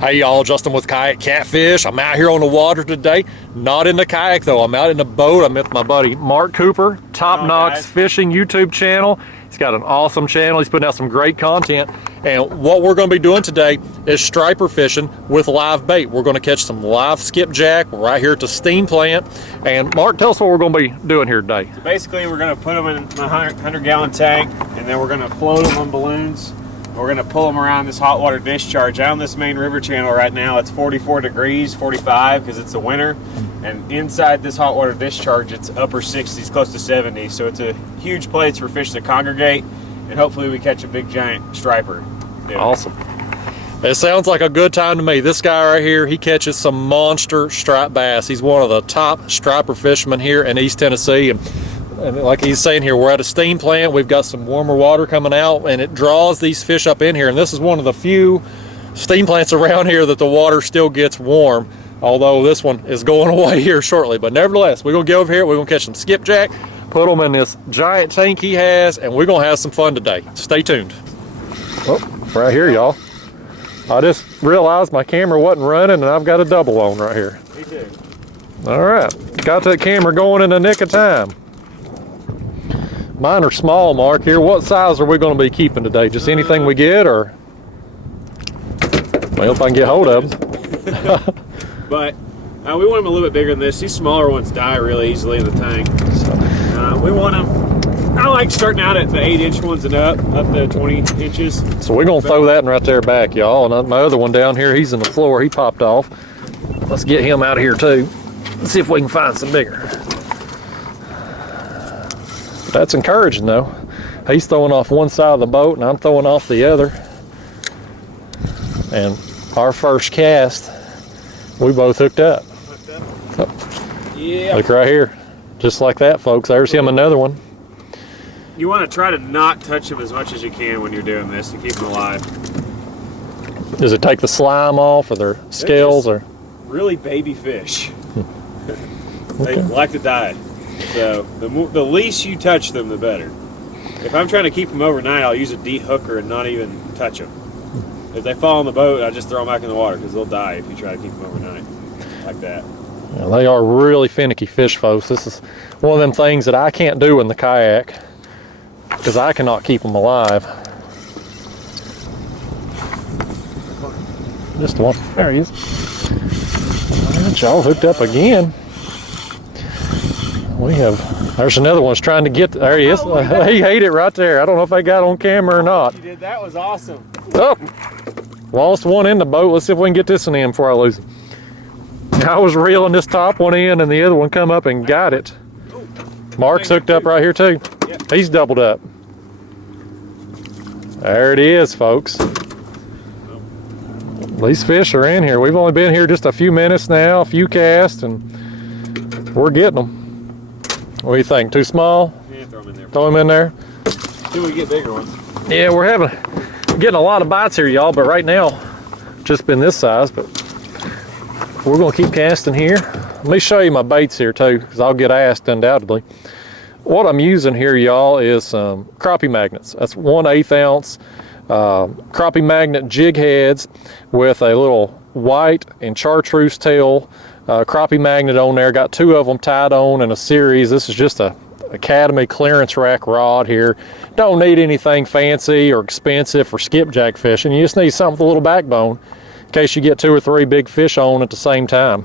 Hey y'all, Justin with Kayak Catfish. I'm out here on the water today. Not in the kayak though, I'm out in the boat. I'm with my buddy Marc Cooper, Top Knox Fishing YouTube channel. He's got an awesome channel. He's putting out some great content. And what we're going to be doing today is striper fishing with live bait. We're going to catch some live skipjack right here at the steam plant. And Marc, tell us what we're going to be doing here today. So basically we're going to put them in a 100-gallon tank, and then we're going to float them on balloons. We're going to pull them around this hot water discharge. Out on this main river channel right now, it's 44 degrees, 45 because it's the winter. And inside this hot water discharge, it's upper 60s, close to 70. So it's a huge place for fish to congregate, and hopefully we catch a big giant striper. Awesome. It sounds like a good time to me. This guy right here, he catches some monster striped bass. He's one of the top striper fishermen here in East Tennessee. And like he's saying here, we're at a steam plant. We've got some warmer water coming out, and it draws these fish up in here. And this is one of the few steam plants around here that the water still gets warm, although this one is going away here shortly. But nevertheless, we're going to get over here. We're going to catch some skipjack, put them in this giant tank he has, and we're going to have some fun today. Stay tuned. Oh, right here, y'all. I just realized my camera wasn't running, and I've got a double on right here. Me too. All right. Got that camera going in the nick of time. Mine are small, Marc, here. What size are we going to be keeping today? Just anything we get, or? Well, if I can get hold of them. But we want them a little bit bigger than this. These smaller ones die really easily in the tank. We want them, I like starting out at the 8-inch ones and up to 20 inches. So we're going to throw that one right there back, y'all. And my other one down here, he's in the floor. He popped off. Let's get him out of here, too. Let's see if we can find some bigger. That's encouraging though. He's throwing off one side of the boat and I'm throwing off the other. And our first cast, we both hooked up. Oh. Yeah. Look right here. Just like that, folks. There's him, another one. You want to try to not touch them as much as you can when you're doing this to keep them alive. Does it take the slime off or their scales? Or really baby fish. They like to die. So the least you touch them, the better. If I'm trying to keep them overnight, I'll use a de-hooker and not even touch them. If they fall in the boat, I just throw them back in the water because they'll die if you try to keep them overnight like that. Yeah, they are really finicky fish, folks. This is one of them things that I can't do in the kayak because I cannot keep them alive. Just one. There he is. All right, y'all hooked up again. We have, there's another one's trying to get, there he is. Oh, he ate it right there. I don't know if they got on camera or not. You did, that was awesome. Oh, lost one in the boat. Let's see if we can get this one in before I lose it. I was reeling this top one in and the other one come up and got it. Marc's hooked up right here too. Yep. He's doubled up. There it is, folks. These fish are in here. We've only been here just a few minutes now, a few casts, and we're getting them. What do you think? Too small? Yeah, throw them in there. Throw them in there? Till we get bigger ones. Yeah, we're getting a lot of bites here, y'all, but right now, just been this size, but we're gonna keep casting here. Let me show you my baits here too, because I'll get asked undoubtedly. What I'm using here, y'all, is crappie magnets. That's 1/8 ounce crappie magnet jig heads with a little white and chartreuse tail crappie magnet on there. Got 2 of them tied on in a series. This is just a Academy clearance rack rod here. Don't need anything fancy or expensive for skipjack fishing. You just need something with a little backbone in case you get 2 or 3 big fish on at the same time.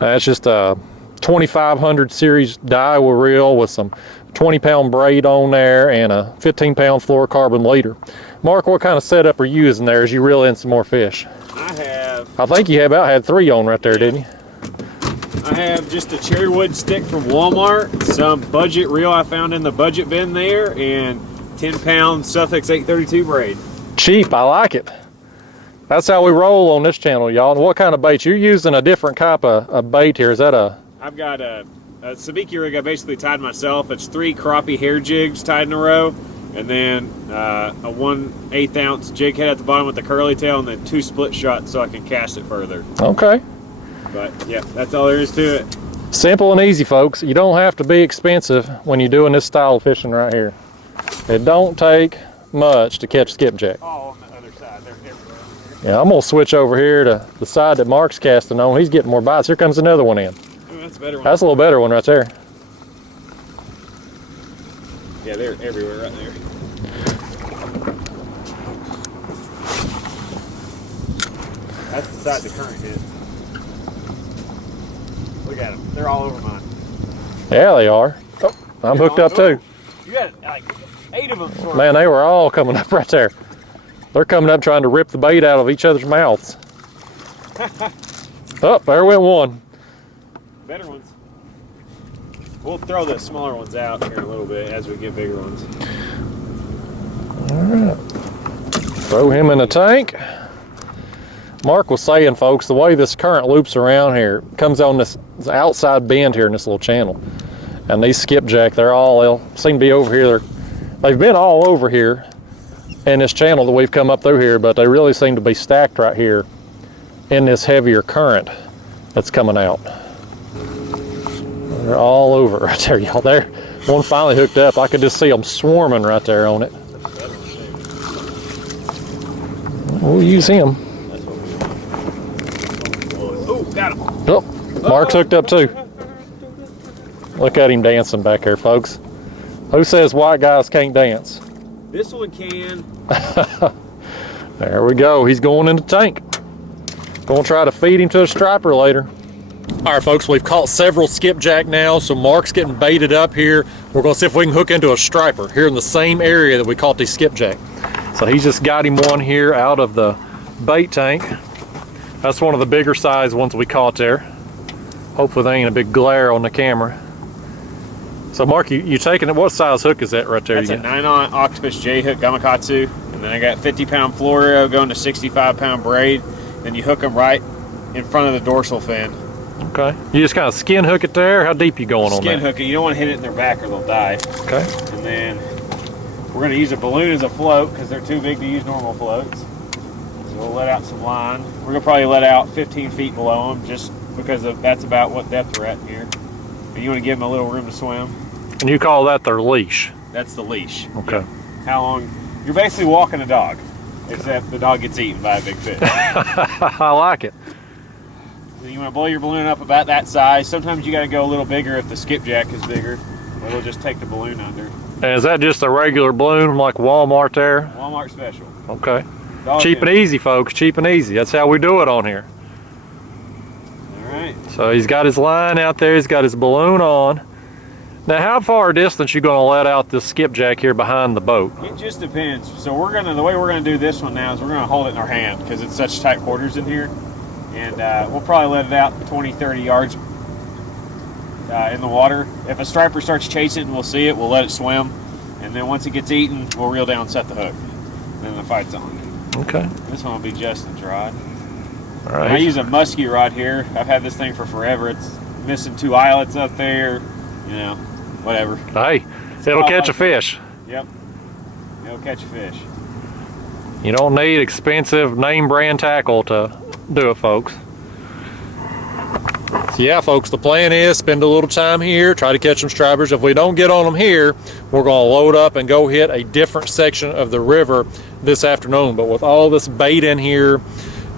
It's just a 2500 series Daiwa reel with some 20-pound braid on there and a 15-pound fluorocarbon leader. Marc, what kind of setup are you using there as you reel in some more fish? I think you about had 3 on right there, didn't you? I have just a cherry wood stick from Walmart, some budget reel I found in the budget bin there, and 10-pound Suffolk 832 braid. Cheap, I like it. That's how we roll on this channel, y'all. And what kind of bait? You're using a different type of bait here. Is that a... I've got a sabiki rig I basically tied myself. It's 3 crappie hair jigs tied in a row, and then a 1/8 ounce jig head at the bottom with the curly tail, and then 2 split shots so I can cast it further. Okay. But yeah, that's all there is to it. Simple and easy, folks. You don't have to be expensive when you're doing this style of fishing right here. It don't take much to catch skipjack. Oh, on the other side, they're everywhere. Yeah, I'm gonna switch over here to the side that Mark's casting on. He's getting more bites. Here comes another one in. Ooh, that's a better one. That's a little better one right there. Yeah, they're everywhere right there. That's the side the current hit. Look at them. They're all over mine. Yeah, they are. Oh, I'm hooked up too. You got like 8 of them. Sort of. Man, they were all coming up right there. They're coming up trying to rip the bait out of each other's mouths. Oh, there went one. Better ones. We'll throw the smaller ones out here in a little bit as we get bigger ones. All right. Throw him in the tank. Mark was saying, folks, the way this current loops around here, comes on this outside bend here in this little channel. And these skipjack, they'll seem to be over here. They've been all over here in this channel that we've come up through here, but they really seem to be stacked right here in this heavier current that's coming out. They're all over right there, y'all. There, one finally hooked up. I could just see them swarming right there on it. We'll use him. Oh, got him. Oh, Mark's hooked up too. Look at him dancing back there, folks. Who says white guys can't dance? This one can. There we go. He's going in the tank. Gonna try to feed him to a striper later. All right, folks, we've caught several skipjack now, so Mark's getting baited up here. We're gonna see if we can hook into a striper here in the same area that we caught these skipjack. So he's just got him one here out of the bait tank. That's one of the bigger size ones we caught there. Hopefully there ain't a big glare on the camera. So Mark, you taking it, what size hook is that right there? That's a 9-aught Octopus J-hook Gamakatsu. And then I got 50-pound fluoro going to 65-pound braid. Then you hook them right in front of the dorsal fin. Okay. You just kind of skin hook it there? How deep you going on that? Skin hook it. You don't want to hit it in their back or they'll die. Okay. And then we're going to use a balloon as a float because they're too big to use normal floats. So we'll let out some line. We're going to probably let out 15 feet below them just because that's about what depth we're at here. And you want to give them a little room to swim. And you call that their leash? That's the leash. Okay. How long? You're basically walking a dog, except the dog gets eaten by a big fish. I like it. Then you want to blow your balloon up about that size. Sometimes you got to go a little bigger if the skipjack is bigger, or they'll just take the balloon under. And is that just a regular balloon from like Walmart there? Walmart special. Okay. Dog Cheap and easy, folks. Cheap and easy. That's how we do it on here. All right. So he's got his line out there. He's got his balloon on. Now, how far distance you going to let out this skipjack here behind the boat? It just depends. So the way we're gonna do this one now is we're gonna hold it in our hand because it's such tight quarters in here, and we'll probably let it out 20, 30 yards in the water. If a striper starts chasing it and we'll see it, we'll let it swim, and then once it gets eaten, we'll reel down and set the hook. And then the fight's on. Okay. This one will be Justin's rod. All right. I use a muskie rod here. I've had this thing for forever. It's missing 2 eyelets up there, you know, whatever. Hey, it'll catch a fish. Yep, it'll catch a fish. You don't need expensive name brand tackle to do it, folks. So yeah, folks, the plan is spend a little time here, try to catch some stripers. If we don't get on them here, we're gonna load up and go hit a different section of the river this afternoon. But with all this bait in here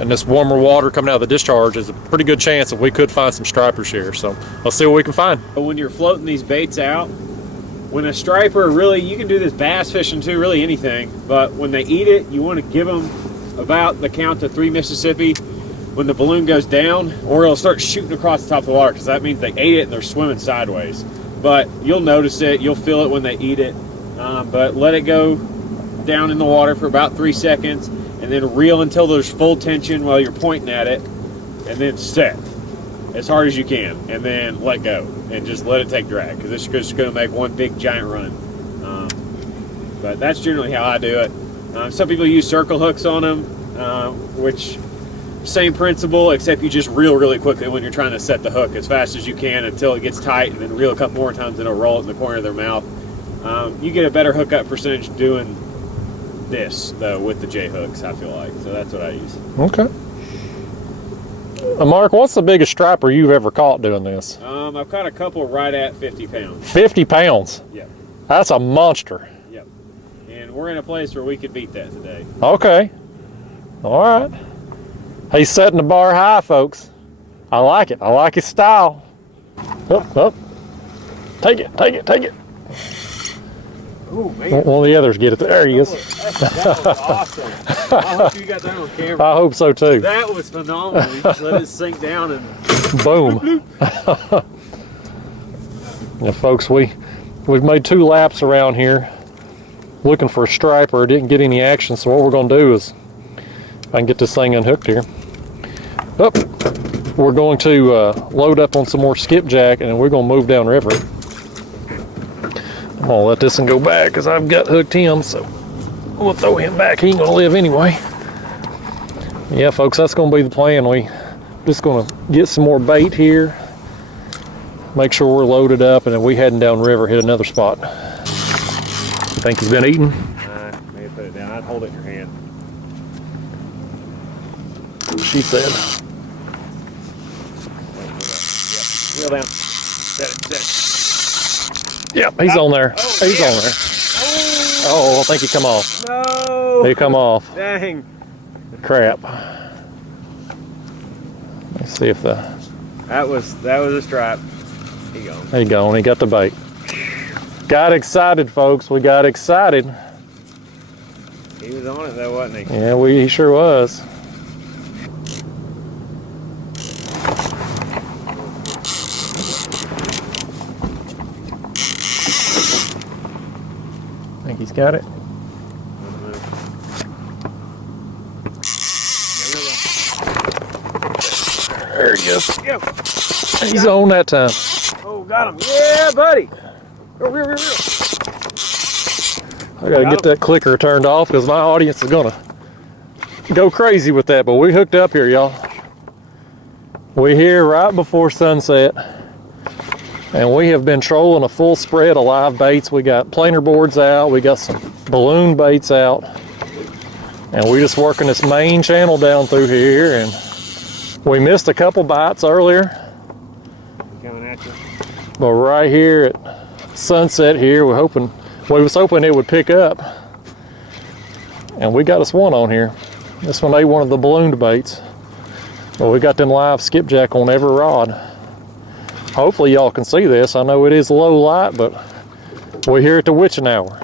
and this warmer water coming out of the discharge, there's a pretty good chance that we could find some stripers here. So let's see what we can find. But when you're floating these baits out, when a striper, really, you can do this bass fishing too, really anything, but when they eat it, you want to give them about the count to 3 Mississippi when the balloon goes down, or it'll start shooting across the top of the water because that means they ate it and they're swimming sideways. But you'll notice it, you'll feel it when they eat it, but let it go down in the water for about 3 seconds and then reel until there's full tension while you're pointing at it, and then set as hard as you can, and then let go and just let it take drag because it's just going to make one big giant run. But that's generally how I do it. Some people use circle hooks on them, which same principle, except you just reel really quickly when you're trying to set the hook as fast as you can until it gets tight, and then reel a couple more times and it'll roll it in the corner of their mouth. You get a better hookup percentage doing this though with the J hooks, I feel like. So that's what I use. Okay. Mark, what's the biggest striper you've ever caught doing this? I've caught a couple right at 50 pounds. 50 pounds? Yep. That's a monster. Yep. And we're in a place where we could beat that today. Okay. All right. He's setting the bar high, folks. I like it. I like his style. Up, up. Take it, take it, take it. Oh, man. One of the others get it. There he is. That was awesome. I hope you got that on camera. I hope so too. That was phenomenal. You just let it sink down and boom. Yeah, folks, we've made 2 laps around here looking for a striper. Didn't get any action, so what we're going to do is I can get this thing unhooked here. Oh, we're going to load up on some more skipjack, and then we're going to move downriver. I'm going to let this one go back because I've got hooked him, so we'll throw him back. He ain't going to live anyway. Yeah, folks, that's going to be the plan. We just going to get some more bait here, make sure we're loaded up, and then we heading downriver, hit another spot. Think he's been eating? Maybe put it down. I'd hold it in your hand. She said. Yep. Reel down. Set it, set it. Yep, he's on there. Oh, he's yeah. on there. Oh, I think he come off. No! He come off. Dang. Crap. Let's see if the... That was a stripe. He gone. There you go, and he got the bait. Got excited, folks. We got excited. He was on it though, wasn't he? Yeah, he sure was. I think he's got it. There he is. Go. He's on that time. Oh, got him. Yeah, buddy. Reel, reel, reel. I gotta get that clicker turned off because my audience is gonna go crazy with that. But we hooked up here, y'all. We're here right before sunset, and we have been trolling a full spread of live baits. We got planer boards out, we got some balloon baits out, and we just working this main channel down through here. And we missed a couple bites earlier, Coming at you. but right here at sunset here, we was hoping it would pick up, and we got us one on here. This one ate one of the balloon baits, but we got them live skipjack on every rod. Hopefully y'all can see this. I know it is low light, but we're here at the witching hour.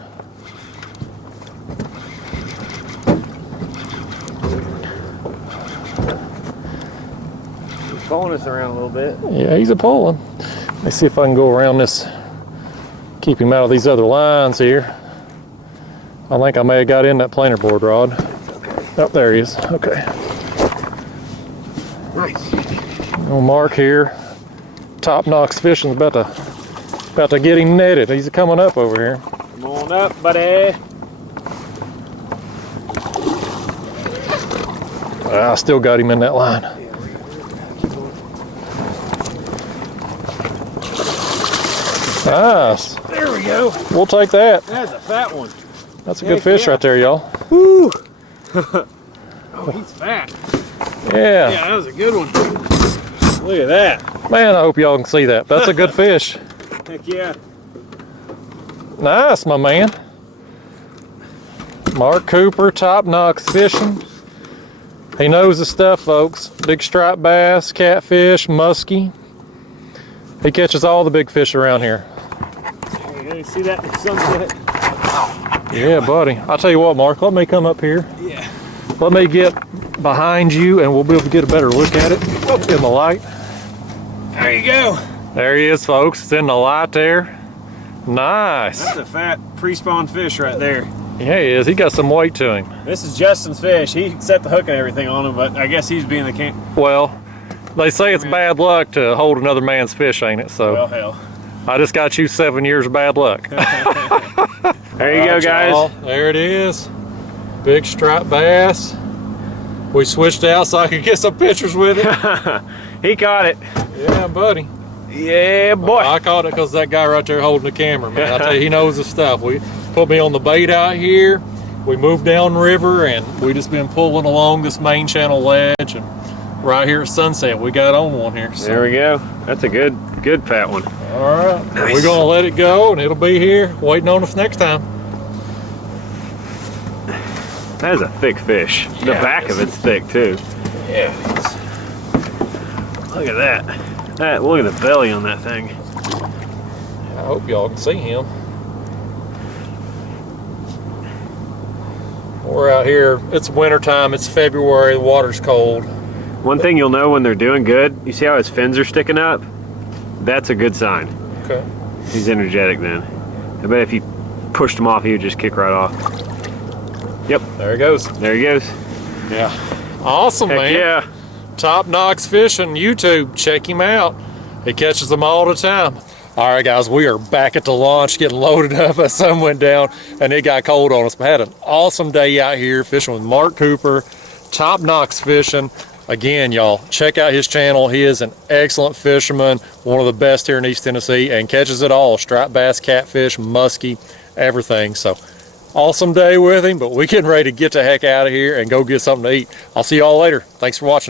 He's pulling us around a little bit. Yeah, he's a pulling. Let's see if I can go around this, keep him out of these other lines here. I think I may have got in that planer board rod. Oh, there he is. Okay. Nice. Old Marc here. Top Knox fishing's about to get him netted. He's coming up over here. Come on up, buddy. I still got him in that line. Nice. There we go. We'll take that. That's a fat one. That's a good fish right there, y'all. Woo! Oh, he's fat. Yeah. Yeah, that was a good one. Look at that. Man, I hope y'all can see that. That's a good fish. Heck yeah. Nice, my man. Marc Cooper, Top Knox fishing. He knows his stuff, folks. Big striped bass, catfish, muskie. He catches all the big fish around here. You see that in the sunset? Yeah, buddy. I'll tell you what, Marc, let me come up here. Yeah. Let me get behind you and we'll be able to get a better look at it in the light. There you go. There he is, folks. It's in the light there. Nice. That's a fat pre-spawn fish right there. Yeah, he is. He got some weight to him. This is Justin's fish. He set the hook and everything on him, but I guess he's being the king. Well, they say it's bad luck to hold another man's fish, ain't it? So Well, hell. I just got you 7 years of bad luck. There you go, guys. Y'all. There it is. Big striped bass. We switched out so I could get some pictures with it. He caught it. Yeah, buddy. Yeah, boy. I caught it because that guy right there holding the camera, man. I tell you, he knows his stuff. We put me on the bait out here. We moved down river, and we just been pulling along this main channel ledge. And right here at sunset, we got on one here. So. There we go. That's a good fat one. All right. Nice. We're going to let it go, and it'll be here waiting on us next time. That is a thick fish. The Yeah, back of it's thick, too. Yeah. Look at that. Look at the belly on that thing. I hope y'all can see him. We're out here, it's winter time, it's February, the water's cold. One thing you'll know when they're doing good, you see how his fins are sticking up? That's a good sign. Okay. He's energetic then. I bet if you pushed him off, he would just kick right off. Yep. There he goes. There he goes. Yeah. Awesome, Heck man. yeah. Top Knox Fishing, YouTube, check him out. He catches them all the time. All right, guys, we are back at the launch, getting loaded up. The sun went down and it got cold on us. But had an awesome day out here fishing with Mark Cooper, Top Knox Fishing. Again, y'all, check out his channel. He is an excellent fisherman, one of the best here in East Tennessee, and catches it all: striped bass, catfish, muskie, everything. So awesome day with him, but we getting ready to get the heck out of here and go get something to eat. I'll see y'all later. Thanks for watching.